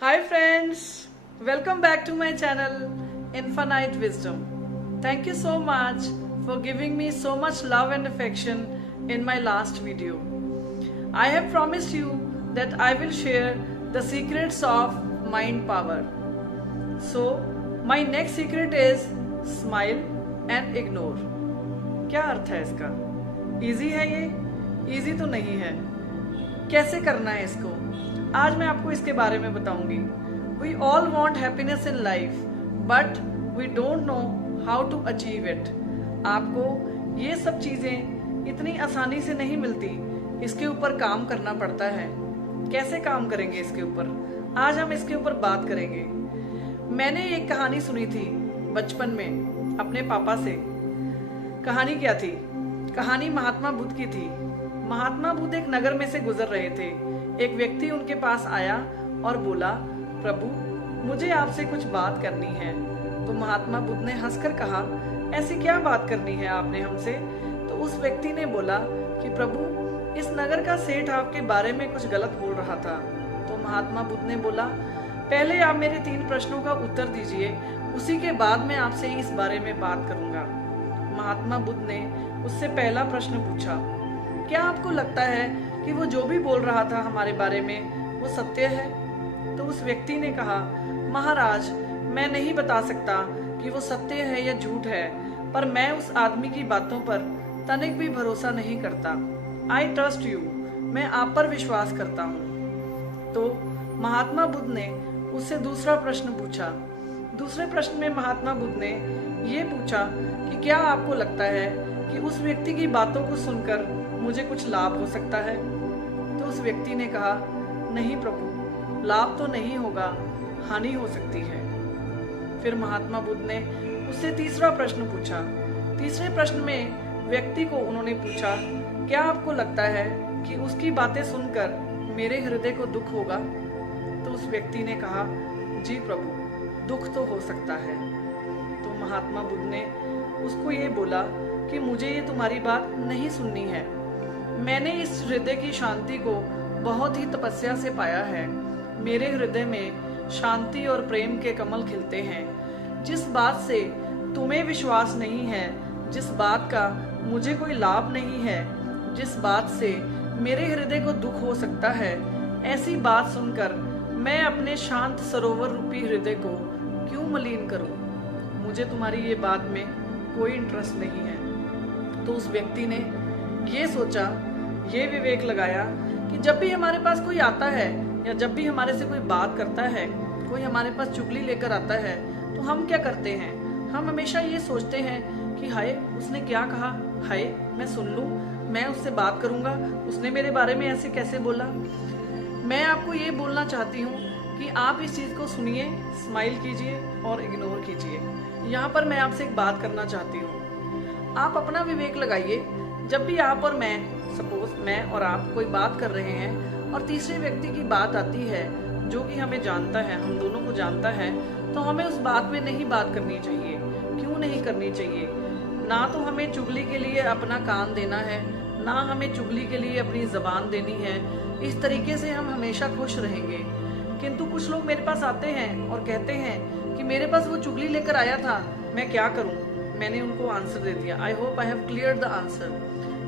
Hi friends, welcome back to my channel Infinite Wisdom. Thank you so much for giving me so much love and affection in my last video. I have promised you that I will share the secrets of mind power. So, my next secret is smile and ignore. क्या अर्थ है इसका? Easy है ये? Easy तो नहीं है। कैसे करना है इसको? आज मैं आपको इसके बारे में बताऊंगी। We all want happiness in life but we don't know how to achieve it. आपको ये सब चीजें इतनी आसानी से नहीं मिलती, इसके ऊपर काम करना पड़ता है। कैसे काम करेंगे इसके ऊपर? आज हम इसके ऊपर बात करेंगे। मैंने एक कहानी सुनी थी बचपन में अपने पापा से। कहानी क्या थी? कहानी महात्मा बुद्ध की थी। महात्मा बुद्ध एक नगर में से गुजर रहे थे। एक व्यक्ति उनके पास आया और बोला, प्रभु मुझे आपसे कुछ बात करनी है। तो महात्मा बुद्ध ने हंसकर कहा, ऐसी क्या बात करनी है आपने हमसे? तो उस व्यक्ति ने बोला कि प्रभु इस नगर का सेठ आपके बारे में कुछ गलत बोल रहा था। तो महात्मा बुद्ध ने बोला, पहले आप मेरे 3 प्रश्नों का उत्तर दीजिए, उसी के बाद मैं आपसे इस बारे में बात करूंगा। महात्मा बुद्ध ने उससे पहला प्रश्न पूछा, क्या आपको लगता है कि वो जो भी बोल रहा था हमारे बारे में वो सत्य है? तो उस व्यक्ति ने कहा, महाराज मैं नहीं बता सकता कि वो सत्य है या झूठ है, पर मैं उस आदमी की बातों पर तनिक भी भरोसा नहीं करता। आई ट्रस्ट यू, मैं आप पर विश्वास करता हूँ। तो महात्मा बुद्ध ने उससे दूसरा प्रश्न पूछा। दूसरे प्रश्न में महात्मा बुद्ध ने ये पूछा कि क्या आपको लगता है कि उस व्यक्ति की बातों को सुनकर मुझे कुछ लाभ हो सकता है? तो उस व्यक्ति ने कहा, नहीं प्रभु, लाभ तो नहीं होगा, हानि हो सकती है। फिर महात्मा बुद्ध ने उससे तीसरा प्रश्न पूछा। तीसरे प्रश्न में व्यक्ति को उन्होंने पूछा, क्या आपको लगता है कि उसकी बातें सुनकर मेरे हृदय को दुख होगा? तो उस व्यक्ति ने कहा, जी प्रभु, दुख तो हो सकता है। तो महात्मा बुद्ध ने उसको ये बोला कि मुझे ये तुम्हारी बात नहीं सुननी है। मैंने इस हृदय की शांति को बहुत ही तपस्या से पाया है। मेरे हृदय में शांति और प्रेम के कमल खिलते हैं। जिस बात से तुम्हें विश्वास नहीं है, जिस बात का मुझे कोई लाभ नहीं है, जिस बात से मेरे हृदय को दुख हो सकता है, ऐसी बात सुनकर मैं अपने शांत सरोवर रूपी हृदय को क्यों मलिन करूं? मुझे तुम्हारी ये बात में कोई इंटरेस्ट नहीं है। तो उस व्यक्ति ने ये सोचा, ये विवेक लगाया कि जब भी हमारे पास कोई आता है या जब भी हमारे से कोई बात करता है, कोई हमारे पास चुगली लेकर आता है, तो हम क्या करते हैं? हम हमेशा ये सोचते हैं कि हाय उसने क्या कहा, हाय मैं सुन लूं, मैं उससे बात करूंगा, उसने मेरे बारे में ऐसे कैसे बोला। मैं आपको ये बोलना चाहती हूँ कि आप इस चीज को सुनिए, स्माइल कीजिए और इग्नोर कीजिए। यहाँ पर मैं आपसे एक बात करना चाहती हूँ। आप अपना विवेक लगाइए। जब भी आप और मैं, सपोज मैं और आप कोई बात कर रहे हैं और तीसरे व्यक्ति की बात आती है जो कि हमें जानता है, हम दोनों को जानता है, तो हमें उस बात में नहीं बात करनी चाहिए। क्यों नहीं करनी चाहिए? ना तो हमें चुगली के लिए अपना कान देना है, ना हमें चुगली के लिए अपनी जबान देनी है। इस तरीके से हम हमेशा खुश रहेंगे। किंतु कुछ लोग मेरे पास आते हैं और कहते हैं कि मेरे पास वो चुगली लेकर आया था, मैं क्या करूं? मैंने उनको आंसर दे दिया। I hope I have clear the answer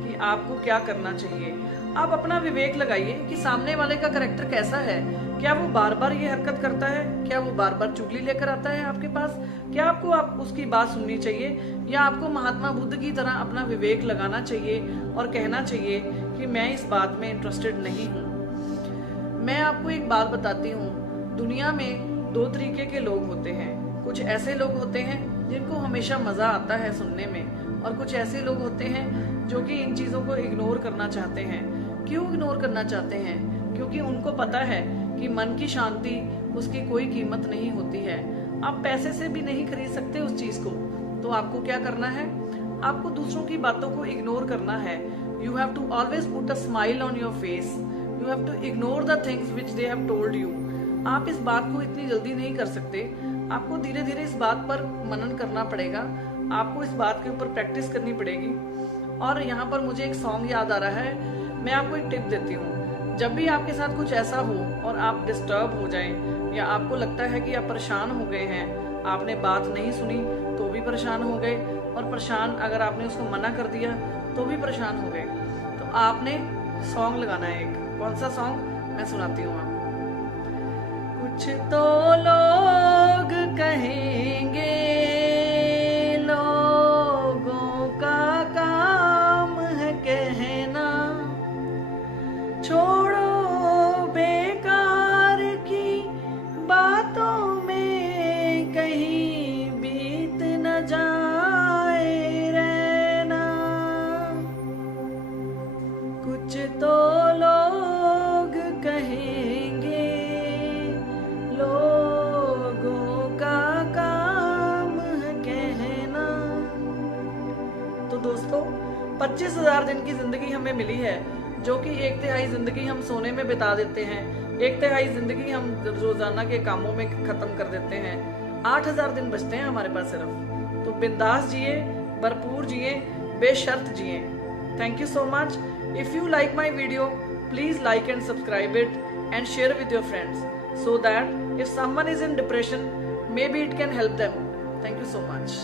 कि आपको क्या करना चाहिए। आप अपना विवेक लगाइए कि सामने वाले का कैरेक्टर कैसा है। क्या वो बार बार ये हरकत करता है? क्या वो बार बार चुगली लेकर आता है आपके पास? क्या आपको उसकी बात सुननी चाहिए, या आपको महात्मा बुद्ध की तरह अपना विवेक लगाना चाहिए और कहना चाहिए कि मैं इस बात में इंटरेस्टेड नहीं हूँ? मैं आपको एक बात बताती हूँ, दुनिया में 2 तरीके के लोग होते हैं। कुछ ऐसे लोग होते हैं जिनको हमेशा मजा आता है सुनने में, और कुछ ऐसे लोग होते हैं जो कि इन चीजों को इग्नोर करना चाहते हैं। क्यों इग्नोर करना चाहते हैं? क्योंकि उनको पता है कि मन की शांति उसकी कोई कीमत नहीं होती है। आप पैसे से भी नहीं खरीद सकते उस चीज को। तो आपको क्या करना है? आपको दूसरों की बातों को इग्नोर करना है। You have to always put a smile on your face. You have to ignore the things which they have told you. आप इस बात को इतनी जल्दी नहीं कर सकते। आपको धीरे धीरे इस बात पर मनन करना पड़ेगा। आपको इस बात के ऊपर प्रैक्टिस करनी पड़ेगी। और यहाँ पर मुझे एक सॉन्ग याद आ रहा है, मैं आपको एक टिप देती हूँ। जब भी आपके साथ कुछ ऐसा हो और आप डिस्टर्ब हो जाएं, या आपको लगता है कि आप परेशान हो गए हैं, आपने बात नहीं सुनी तो भी परेशान हो गए, और परेशान अगर आपने उसको मना कर दिया तो भी परेशान हो गए, तो आपने सॉन्ग लगाना है एक। कौन सा सॉन्ग, मैं सुनाती हूँ आपको। कुछ तो लोग कहेंगे, लोगों का काम है कहना, छोड़ो बेकार की बातों में कहीं बीत न जाए रहना। कुछ तो लोग कहेंगे, लोगों का काम है कहना। तो दोस्तों, 25,000 दिन की जिंदगी हमें मिली है, जो कि 1/3 जिंदगी हम सोने में बिता देते हैं, 1/3 जिंदगी हम रोजाना के कामों में खत्म कर देते हैं। 8,000 दिन बचते हैं हमारे पास सिर्फ। तो बिंदास जिए, भरपूर जिए, बेशर्त जिए। Thank you so much. If you like my video, please like and subscribe it and share with your friends, so that if someone is in depression, maybe it can help them. Thank you so much.